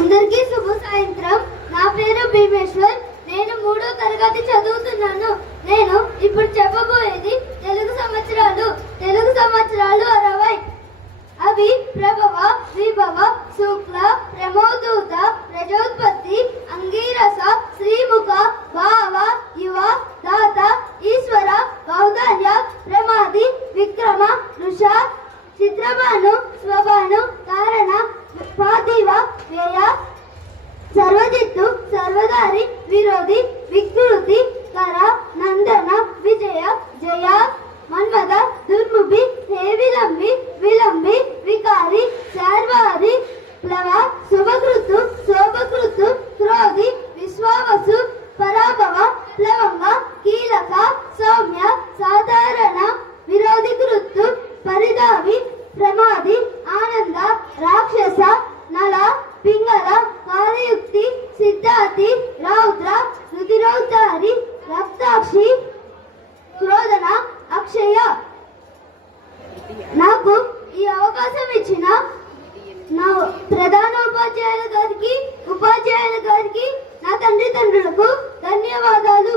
అందరికీ శుభ సాయంత్రం. నా పేరు భీమేశ్వర్. నేను 3వ తరగతి చదువుతున్నాను. నేను ఇప్పుడు చెప్పబోయేది తెలుగు సంవత్సరాలు 60. అవి ప్రభవ, విభవ, శుక్ల, ప్రమోదూత, ప్రజోత్పత్తి, అంగీరస, శ్రీముఖ, భావ, యువ, దాత, ఈశ్వర, బౌధాన్య, ప్రమాది, విక్రమ, వృష, చిత్రభాను, స్వభాను, కారణ, పార్థివ, వ్యయ, సర్వజిత్తు, సర్వధారి, విరోధి, వికృతి, కర, నందన, విజయ, జయ, మన్మథ, దుర్ముఖి, హేవిలంబి, విలంబి, వికారి, శార్వారి, ప్లవ, శుభకృతు, శోభకృతు, క్రోధి, విశ్వావసు, పరాభవ, ప్లవంగ, కీలక, సౌమ్య, సాధారణ, విరోధి కృత్తు, పరిధావి, ప్రమాది, ఆనంద, రాక్షస, నల, పింగళ, కార్యయుక్తి, సిద్ధార్థి, రౌద్ర, రుధిరోద్ధారి, రక్తాక్షి, క్రోధన, అక్షయ. నాకు ఈ అవకాశం ఇచ్చిన నా ప్రధానోపాధ్యాయుల గారికి, ఉపాధ్యాయుల గారికి, నా తండ్రులకు ధన్యవాదాలు.